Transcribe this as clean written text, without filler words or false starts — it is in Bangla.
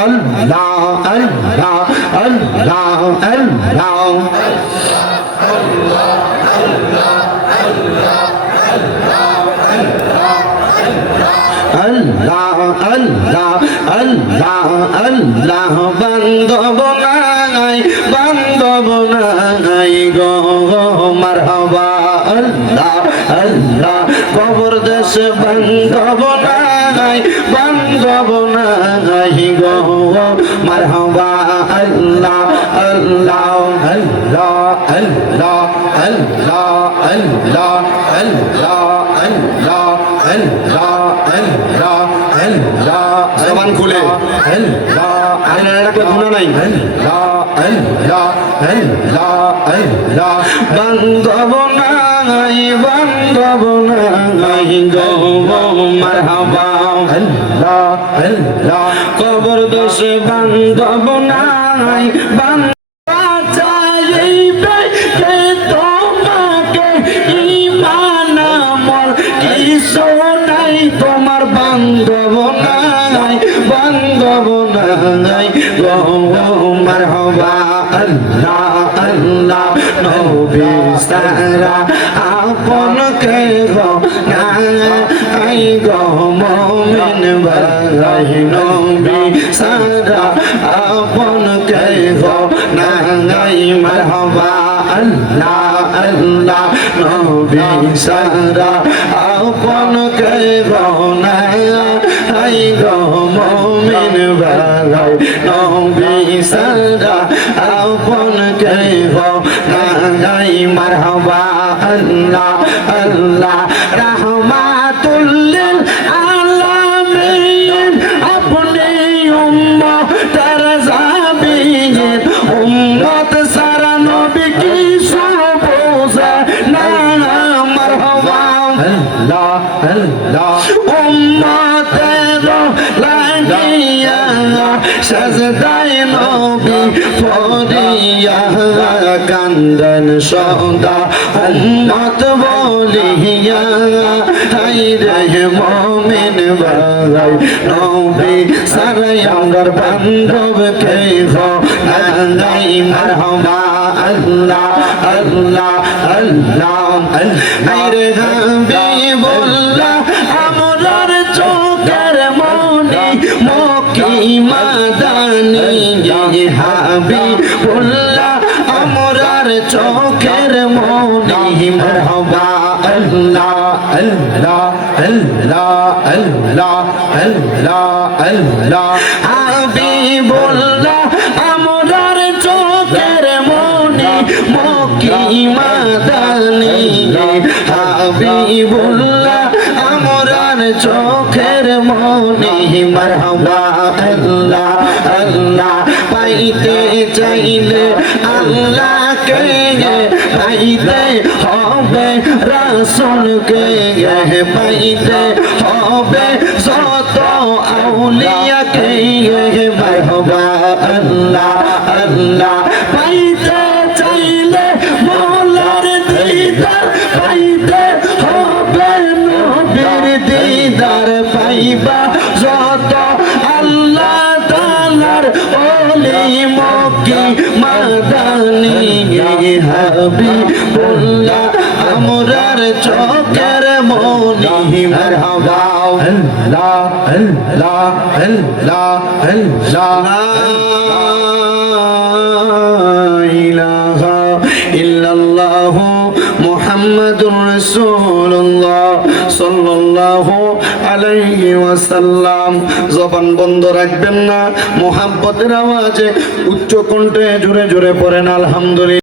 Allah, Allah, Allah, Allah. Allah, Allah, Allah, Allah, বান্ধব নাই গো মারহাবা আল্লাহ আল্লাহ কবর দেশ বান্ধব নাই গো মারহাবা আল্লাহ আল্লাহ আল্লাহ আল্লাহ আল্লাহ আল্লাহ আল্লাহ আল্লাহ আল্লাহ আল্লাহ আল্লাহ জবান খুলে আল্লাহ আল্লাহ একটা গুনাহ নাই আল্লাহ আল্লাহ আল্লাহ আল্লাহ বান্ধব নাই গো মারহাবা আল্লাহ আল্লাহ কবর দোষে বান্ধব নাই তোমার বান্ধব নাই গো মারহাবা আল্লাহ আল্লাহ নবী সারা আপন কে গো নাই গো মুমিন ভাই নবী সারা আপন কে গো নাই মারহাবা আল্লাহ আল্লাহ নবী সারা আপন কে গো নাই গো মুমিন ভাই নবী সারা আপন কে গো নাই মারহাবা আল্লাহ আল্লাহ রাহমাতুল লিল আলামিন আপনি উম্মতের জাবিন উম্মত সারা নবী কি সবুজে না মারহাবা আল্লাহ আল্লাহ উম্মতের লাগিয়া সাজদায় নবী পড়িয়া কান্দন সদা উম্মত বলিয়া হায় রে মুমিন ভাই নবী সারা আমার বান্ধব কে গো নাই মারহাবা আল্লাহ আল্লাহ আল্লাহ হায় রে হাবিবুল্লাহ আমরার চোখের মনি মক্কি মাদানী হাবিবুল্লাহ আমরার চোখের মনি মারহাবা আল্লাহ আল্লাহ আল্লাহ আল্লাহ আল্লাহ আল্লাহ হাবিবুল্লাহ আমরার চোখের মনি মক্কি মাদানী হাবিবুল্লাহ আমরার চোখের মনি মারহাবা আল্লাহ আল্লাহ পাইতে চাইলে আল্লাহকে পাইতে হবে রাসূলকে পাইতে হবে যত আউলিয়াকে মারহাবা আল্লাহ আল্লাহ পাইতে চাইলে মওলার দিদার পাইতে হবে নবীর দিদার পাইবা যত আল্লাহ তাআলার ওলি মক্কি মাদানী হাবিবুল্লাহ আমরার চোখের মনি মারহাবা আল্লাহ আল্লাহ আল্লাহ আল্লাহ ইলাহা ইল্লাল্লাহ মুহাম্মাদুর রাসূলুল্লাহ সাল্লাল্লাহু আলাইহি ওয়াসাল্লাম জবান বন্ধ রাখবেন না মুহাব্বতের আওয়াজে উচ্চ কণ্ঠে জোরে জোরে পড়েন আলহামদুলিল্লাহ।